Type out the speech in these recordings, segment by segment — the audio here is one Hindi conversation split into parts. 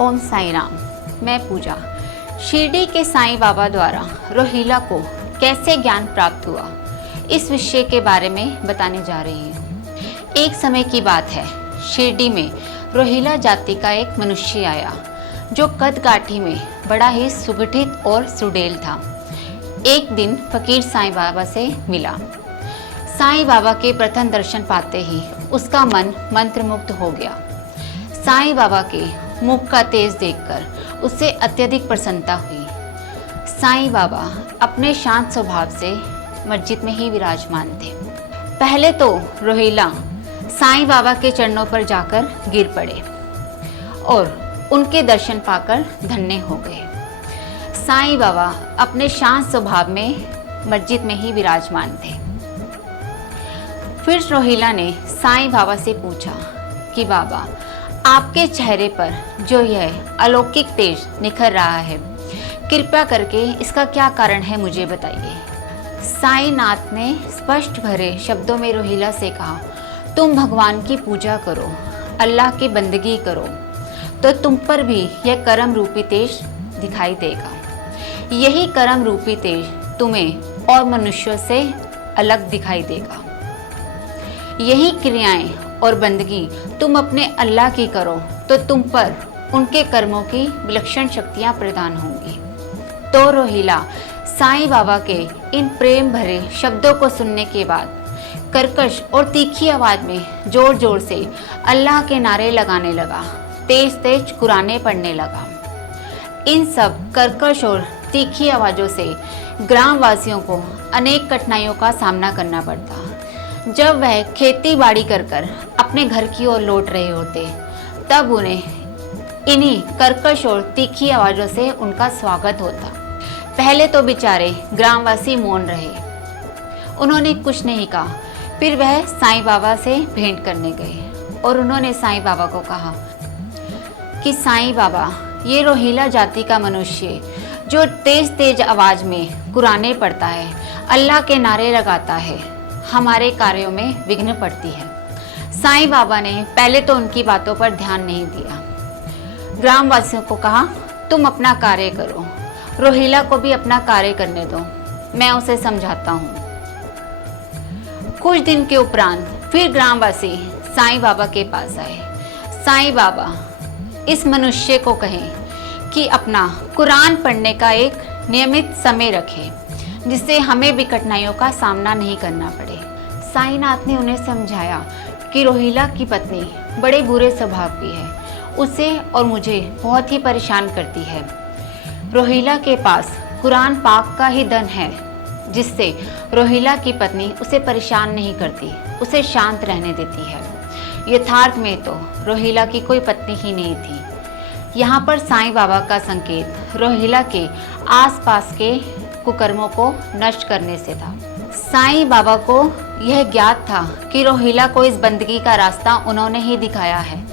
ओम साई राम। मैं पूजा। शिरडी के साईं बाबा द्वारा रोहिला को कैसे ज्ञान प्राप्त हुआ, इस विषय के बारे में बताने जा रही हूँ। एक समय की बात है, शिरडी में रोहिला जाति का एक मनुष्य आया जो कदकाठी में बड़ा ही सुगठित और सुडैल था। एक दिन फकीर साईं बाबा से मिला। साईं बाबा के प्रथम दर्शन पाते ही उसका मन मंत्रमुग्ध हो गया। साईं बाबा के मुख का तेज देखकर उसे अत्यधिक प्रसन्नता हुई। साईं बाबा अपने शांत स्वभाव से मस्जिद में ही विराजमान थे। पहले तो रोहिला साईं बाबा के चरणों पर जाकर गिर पड़े और उनके दर्शन पाकर धन्य हो गए। साईं बाबा अपने शांत स्वभाव में मस्जिद में ही विराजमान थे। फिर रोहिला ने साईं बाबा से पूछा कि बाबा, आपके चेहरे पर जो यह अलौकिक तेज निखर रहा है, कृपया करके इसका क्या कारण है, मुझे बताइए। साईनाथ ने स्पष्ट भरे शब्दों में रोहिला से कहा, तुम भगवान की पूजा करो, अल्लाह की बंदगी करो, तो तुम पर भी यह कर्म रूपी तेज दिखाई देगा। यही कर्म रूपी तेज तुम्हें और मनुष्यों से अलग दिखाई देगा। यही क्रियाएं और बंदगी तुम अपने अल्लाह की करो तो तुम पर उनके कर्मों की विलक्षण शक्तियां प्रदान होंगी। तो रोहिला साईं बाबा के इन प्रेम भरे शब्दों को सुनने के बाद कर्कश और तीखी आवाज में जोर जोर से अल्लाह के नारे लगाने लगा, तेज तेज कुरानें पढ़ने लगा। इन सब कर्कश और तीखी आवाजों से ग्रामवासियों को अनेक कठिनाइयों का सामना करना पड़ता। जब वह खेती बाड़ी कर अपने घर की ओर लौट रहे होते, तब उन्हें इन्हीं कर्कश और तीखी आवाज़ों से उनका स्वागत होता। पहले तो बेचारे ग्रामवासी मौन रहे, उन्होंने कुछ नहीं कहा। फिर वह साईं बाबा से भेंट करने गए और उन्होंने साईं बाबा को कहा कि साईं बाबा, ये रोहिला जाति का मनुष्य जो तेज तेज आवाज़ में कुरानें पढ़ता है, अल्लाह के नारे लगाता है, हमारे कार्यों में विघ्न पड़ती है। साईं बाबा ने पहले तो उनकी बातों पर ध्यान नहीं दिया। ग्रामवासियों को कहा, तुम अपना कार्य करो, रोहिला को भी अपना कार्य करने दो, मैं उसे समझाता हूँ। कुछ दिन के उपरांत फिर ग्रामवासी साईं बाबा के पास आए। साईं बाबा, इस मनुष्य को कहें कि अपना कुरान पढ़ने का एक नियमित समय रखे, जिससे हमें भी कठिनाइयों का सामना नहीं करना पड़े। साईनाथ ने उन्हें समझाया कि रोहिला की पत्नी बड़े बुरे स्वभाव की है, उसे और मुझे बहुत ही परेशान करती है। रोहिला के पास कुरान पाक का ही धन है, जिससे रोहिला की पत्नी उसे परेशान नहीं करती, उसे शांत रहने देती है। यथार्थ में तो रोहिला की कोई पत्नी ही नहीं थी। यहाँ पर साईं बाबा का संकेत रोहिला के आसपास के कुकर्मों को नष्ट करने से था। साईं बाबा को यह ज्ञात था कि रोहिला को इस बंदगी का रास्ता उन्होंने ही दिखाया है।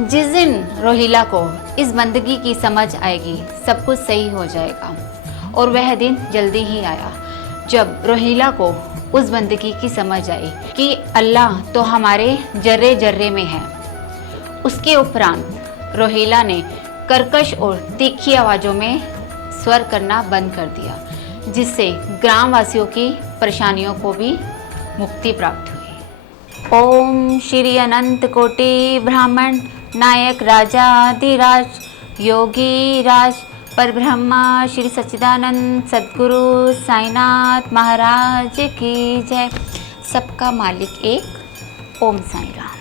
जिस दिन रोहिला को इस बंदगी की समझ आएगी, सब कुछ सही हो जाएगा। और वह दिन जल्दी ही आया, जब रोहिला को उस बंदगी की समझ आई कि अल्लाह तो हमारे जर्रे जर्रे में है। उसके उपरांत रोहिला ने कर्कश और तीखी आवाज़ों में स्वर करना बंद कर दिया, जिससे ग्रामवासियों की परेशानियों को भी मुक्ति प्राप्त हुई। ओम श्री अनंत कोटि ब्राह्मण नायक राजाधिराज योगी राज परब्रह्मा श्री सच्चिदानंद सद्गुरु साईनाथ महाराज की जय। सबका मालिक एक। ओम साई राम।